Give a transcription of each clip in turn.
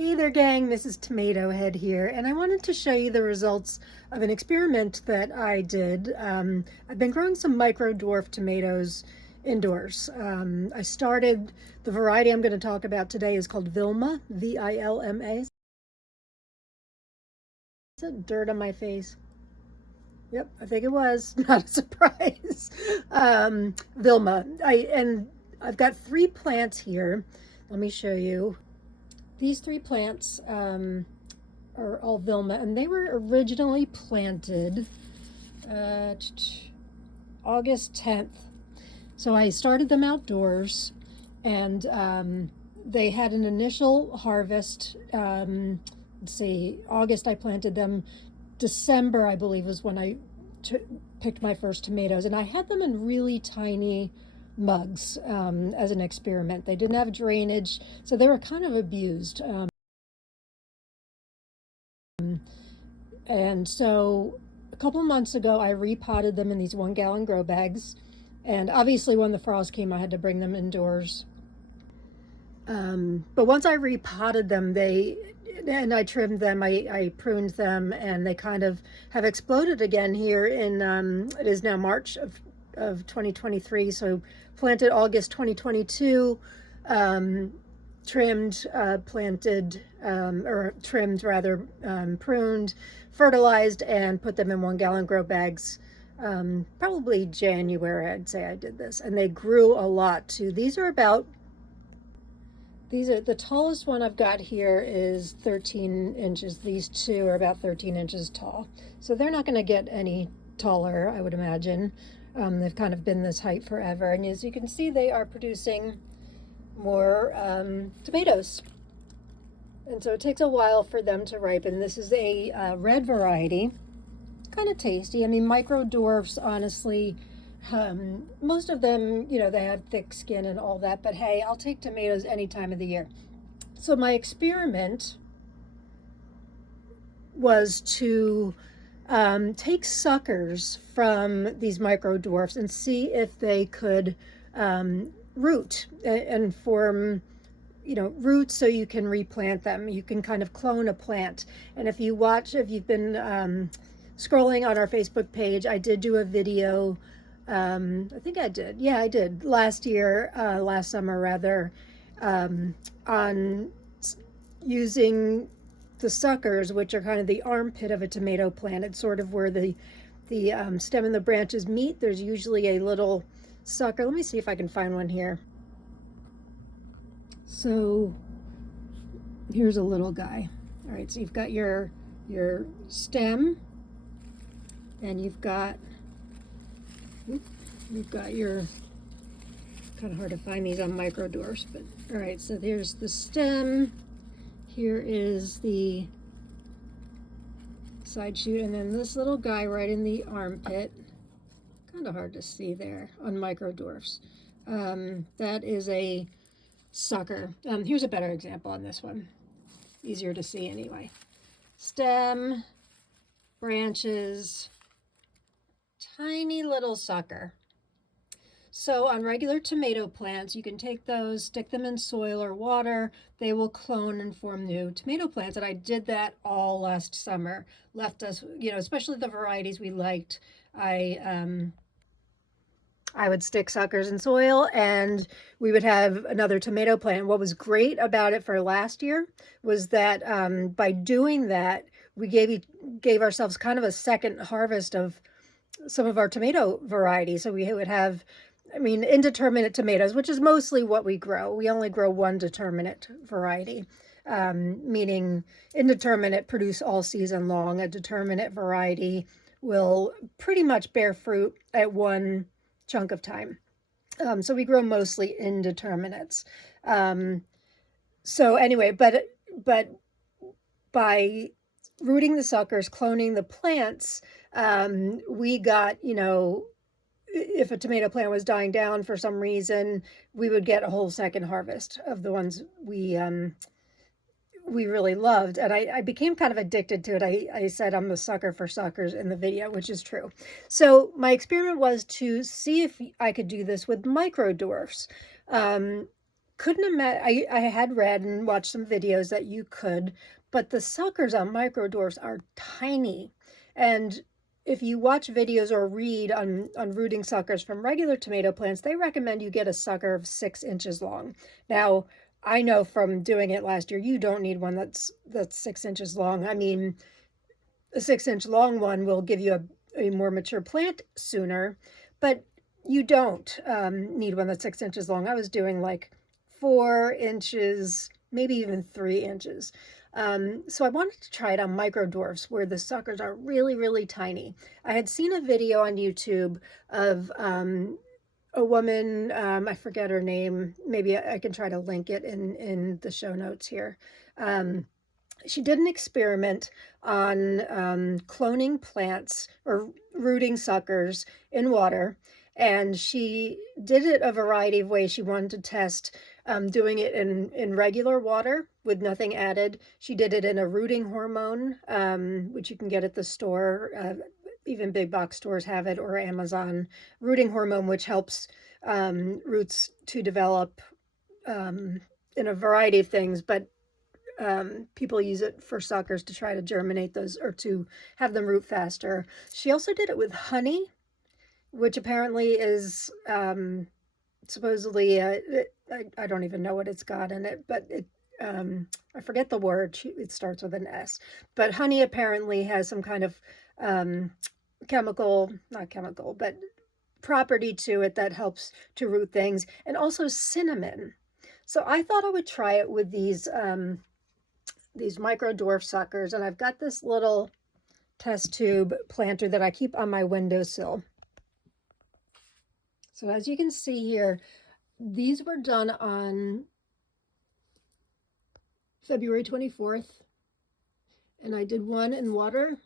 Hey there gang, Mrs. Tomato Head here, and I wanted to show you the results of an experiment that I did. I've been growing some micro dwarf tomatoes indoors. I started, the variety I'm going to talk about today is called Vilma, V-I-L-M-A. Is that dirt on my face? Yep, I think it was. Not a surprise. Vilma. I've got 3 plants here. Let me show you. These 3 plants are all Vilma, and they were originally planted August 10th. So I started them outdoors, and they had an initial harvest. Let's see, August I planted them. December, I believe, was when I picked my first tomatoes, and I had them in really tiny mugs as an experiment. They didn't have drainage, so they were kind of abused. And so a couple months ago, I repotted them in these 1-gallon grow bags. And obviously when the frost came, I had to bring them indoors. But once I repotted them, and I trimmed them, I pruned them, and they kind of have exploded again here in, it is now March of 2023. So planted August 2022, trimmed, planted, or trimmed rather, pruned, fertilized, and put them in 1-gallon grow bags. Probably January, I'd say I did this, and they grew a lot too. These are the tallest one I've got here is 13 inches. These 2 are about 13 inches tall. So they're not going to get any taller, I would imagine. They've kind of been this height forever. And as you can see, they are producing more tomatoes. And so it takes a while for them to ripen. This is a red variety. Kind of tasty. I mean, micro dwarfs, honestly, most of them, you know, they have thick skin and all that, but hey, I'll take tomatoes any time of the year. So my experiment was to take suckers from these micro dwarfs and see if they could root and form, you know, roots so you can replant them. You can kind of clone a plant. And if you've been scrolling on our Facebook page, I did do a video. I think I did. Yeah, I did last summer rather, on using the suckers, which are kind of the armpit of a tomato plant. It's sort of where the stem and the branches meet. There's usually a little sucker. Let me see if I can find one here. So here's a little guy. All right, so you've got your stem, and you've got your, kind of hard to find these on micro dwarfs, but all right, so there's the stem, here is the side shoot, and then this little guy right in the armpit. Kind of hard to see there on micro dwarfs. That is a sucker. Here's a better example on this one, easier to see anyway. Stem, branches, tiny little sucker. So on regular tomato plants, you can take those, stick them in soil or water. They will clone and form new tomato plants. And I did that all last summer. Left us, you know, especially the varieties we liked. I would stick suckers in soil, and we would have another tomato plant. What was great about it for last year was that by doing that, we gave ourselves kind of a second harvest of some of our tomato varieties. So we would have, I mean, indeterminate tomatoes, which is mostly what we grow. We only grow one determinate variety, meaning indeterminate produce all season long. A determinate variety will pretty much bear fruit at one chunk of time. So we grow mostly indeterminates. So anyway, but by rooting the suckers, cloning the plants, we got, you know, if a tomato plant was dying down for some reason, we would get a whole second harvest of the ones we really loved. And I became kind of addicted to it. I said I'm a sucker for suckers in the video, which is true. So my experiment was to see if I could do this with micro dwarfs. couldn't imagine, I had read and watched some videos that you could, but the suckers on microdwarfs are tiny. And if you watch videos or read on rooting suckers from regular tomato plants, they recommend you get a sucker of 6 inches long. Now, I know from doing it last year, you don't need one that's 6 inches long. I mean, a 6 inch long one will give you a more mature plant sooner, but you don't need one that's 6 inches long. I was doing like 4 inches, maybe even 3 inches. So I wanted to try it on microdwarfs where the suckers are really, really tiny. I had seen a video on YouTube of a woman, I forget her name, maybe I can try to link it in the show notes here. She did an experiment on cloning plants or rooting suckers in water, and she did it a variety of ways. She wanted to test doing it in regular water with nothing added. She did it in a rooting hormone, which you can get at the store. Even big box stores have it, or Amazon. Rooting hormone, which helps roots to develop in a variety of things, but people use it for suckers to try to germinate those or to have them root faster. She also did it with honey, which apparently is supposedly, I don't even know what it's got in it, but I forget the word. It starts with an S. But honey apparently has some kind of not chemical, but property to it that helps to root things, and also cinnamon. So I thought I would try it with these micro dwarf suckers, and I've got this little test tube planter that I keep on my windowsill. So as you can see here, these were done on February 24th, and I did one in water,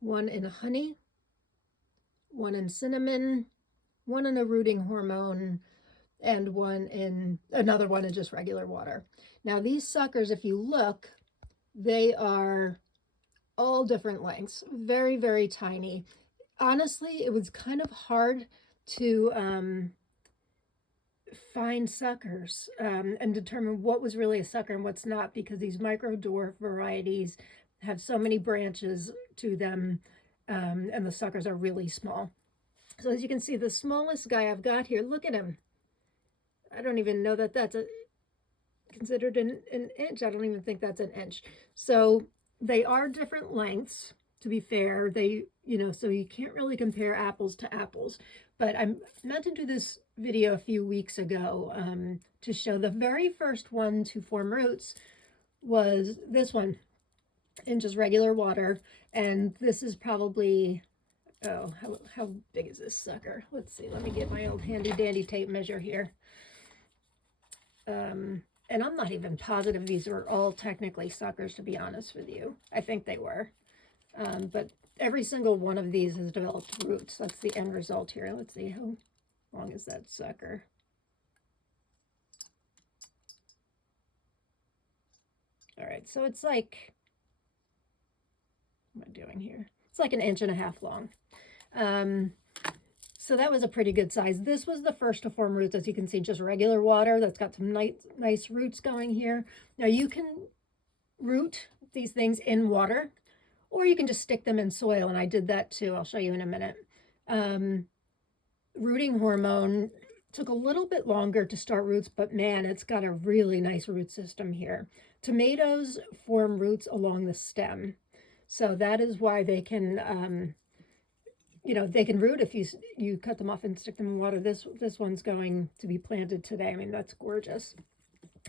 one in honey, one in cinnamon, one in a rooting hormone, and another one in just regular water. Now these suckers, if you look, they are all different lengths, very, very tiny. Honestly, it was kind of hard to find suckers and determine what was really a sucker and what's not, because these micro dwarf varieties have so many branches to them, and the suckers are really small. So as you can see, the smallest guy I've got here, look at him. I don't even know that that's considered an inch. I don't even think that's an inch. So they are different lengths, to be fair. So you can't really compare apples to apples. But I meant to do this video a few weeks ago to show the very first one to form roots was this one in just regular water. And this is probably, oh, how big is this sucker? Let's see, let me get my old handy dandy tape measure here. And I'm not even positive these were all technically suckers, to be honest with you. I think they were. But every single one of these has developed roots. That's the end result here. Let's see, how long is that sucker? All right, so it's like, what am I doing here? It's like 1.5 inches long. So that was a pretty good size. This was the first to form roots, as you can see, just regular water that's got some nice roots going here. Now you can root these things in water, or you can just stick them in soil, and I did that too. I'll show you in a minute. Rooting hormone took a little bit longer to start roots, but man, it's got a really nice root system here. Tomatoes form roots along the stem, so that is why they can they can root if you cut them off and stick them in water. This one's going to be planted today. I mean, that's gorgeous.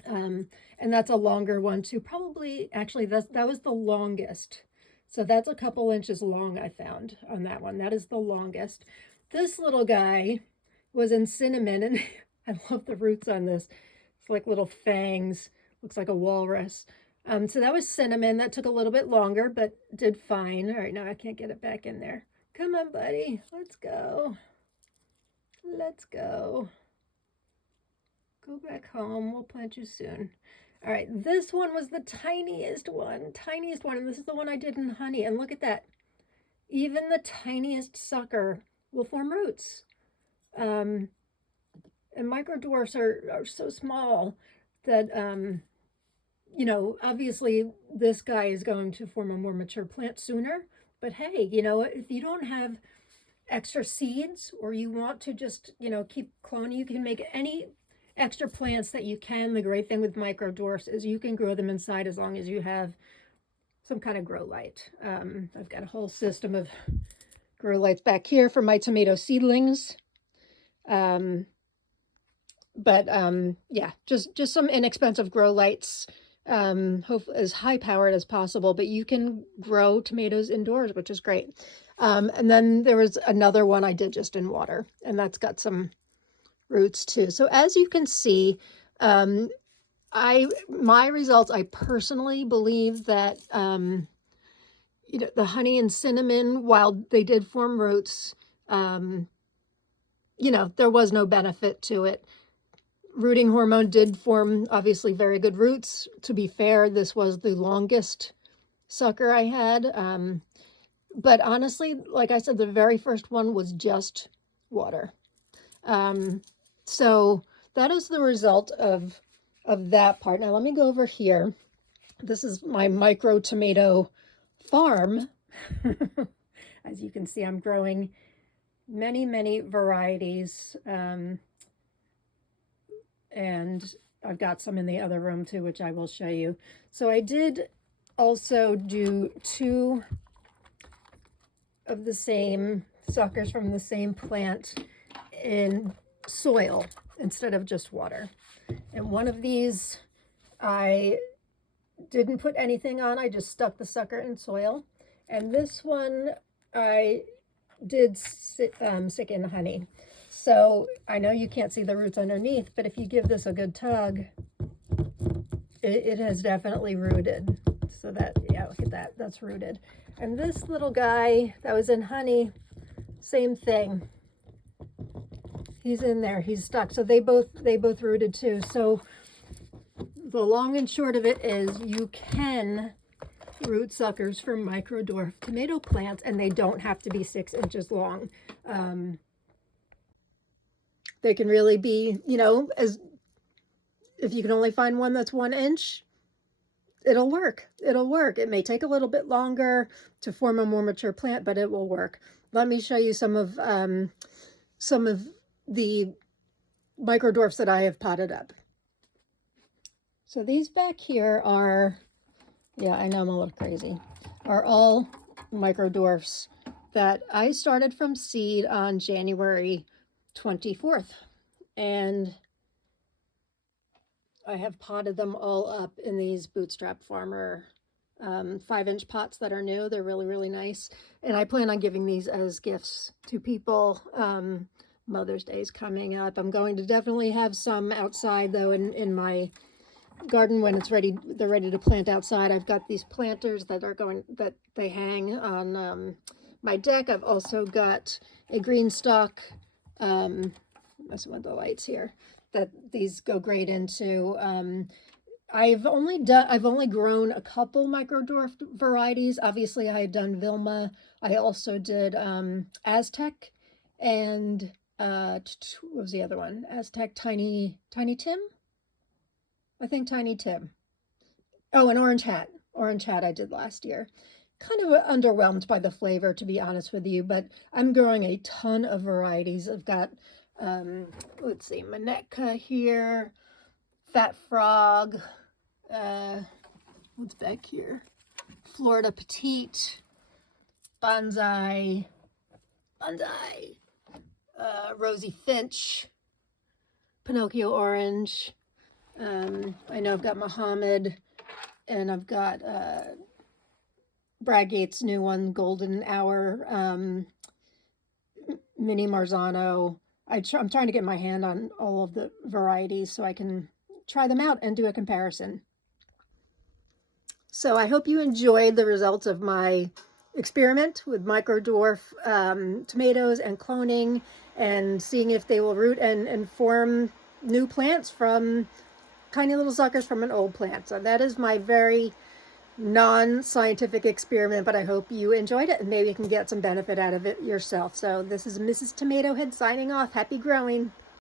And that's a longer one too. Probably, actually, that was the longest. So that's a couple inches long I found on that one. That is the longest. This little guy was in cinnamon, and I love the roots on this. It's like little fangs. Looks like a walrus. So that was cinnamon. That took a little bit longer, but did fine. All right, now I can't get it back in there. Come on, buddy. Let's go. Let's go. Go back home. We'll plant you soon. All right, this one was the tiniest one. And this is the one I did in honey. And look at that. Even the tiniest sucker will form roots. And And microdwarfs are so small that, you know, obviously this guy is going to form a more mature plant sooner. But hey, you know, if you don't have extra seeds or you want to just, you know, keep cloning, you can make any extra plants that you can. The great thing with microdwarfs is you can grow them inside as long as you have some kind of grow light. I've got a whole system of grow lights back here for my tomato seedlings. Yeah, just some inexpensive grow lights, hopefully as high powered as possible, but you can grow tomatoes indoors, which is great. And then there was another one I did just in water, and that's got some roots too. So as you can see, my results, I personally believe that, you know, the honey and cinnamon, while they did form roots, you know, there was no benefit to it. Rooting hormone did form obviously very good roots. To be fair, this was the longest sucker I had. But honestly, like I said, the very first one was just water. So that is the result of that part. Now let me go over here. This is my micro tomato farm. As you can see, I'm growing many varieties. And I've got some in the other room too, which I will show you. So I did also do 2 of the same suckers from the same plant in soil instead of just water. And one of these I didn't put anything on, I just stuck the sucker in soil. And this one I did stick in honey. So I know you can't see the roots underneath, but if you give this a good tug, it has definitely rooted. So that, yeah, look at that, that's rooted. And this little guy that was in honey, same thing. He's in there, he's stuck. So they both rooted too. So the long and short of it is you can root suckers from microdwarf tomato plants, and they don't have to be 6 inches long. They can really be, you know, as if you can only find one that's 1 inch, it'll work. It'll work. It may take a little bit longer to form a more mature plant, but it will work. Let me show you some of the microdwarfs that I have potted up. So these back here are, yeah, I know I'm a little crazy, are all microdwarfs that I started from seed on January 24th, and I have potted them all up in these Bootstrap Farmer 5-inch pots that are new. They're really nice, and I plan on giving these as gifts to people. Mother's Day is coming up. I'm going to definitely have some outside though in my garden when it's ready. They're ready to plant outside. I've got these planters that they hang on my deck. I've also got a green stalk. Messing with the lights here, that these go great into. I've only grown a couple microdwarf varieties. Obviously I had done Vilma. I also did Aztec, and what was the other one? Aztec, Tiny Tim? I think Tiny Tim. Oh, and Orange Hat. Orange Hat I did last year. Kind of underwhelmed by the flavor, to be honest with you, but I'm growing a ton of varieties. I've got, let's see, Manetka here, Fat Frog, what's back here? Florida Petite, Bonsai, Rosie Finch, Pinocchio Orange. I know I've got Muhammad, and I've got Bradgate's new one, Golden Hour, Mini Marzano. I'm trying to get my hand on all of the varieties so I can try them out and do a comparison. So I hope you enjoyed the results of my experiment with microdwarf tomatoes and cloning, and seeing if they will root and form new plants from tiny little suckers from an old plant. So that is my very non-scientific experiment, but I hope you enjoyed it and maybe you can get some benefit out of it yourself. So this is Mrs. Tomato Head signing off. Happy growing.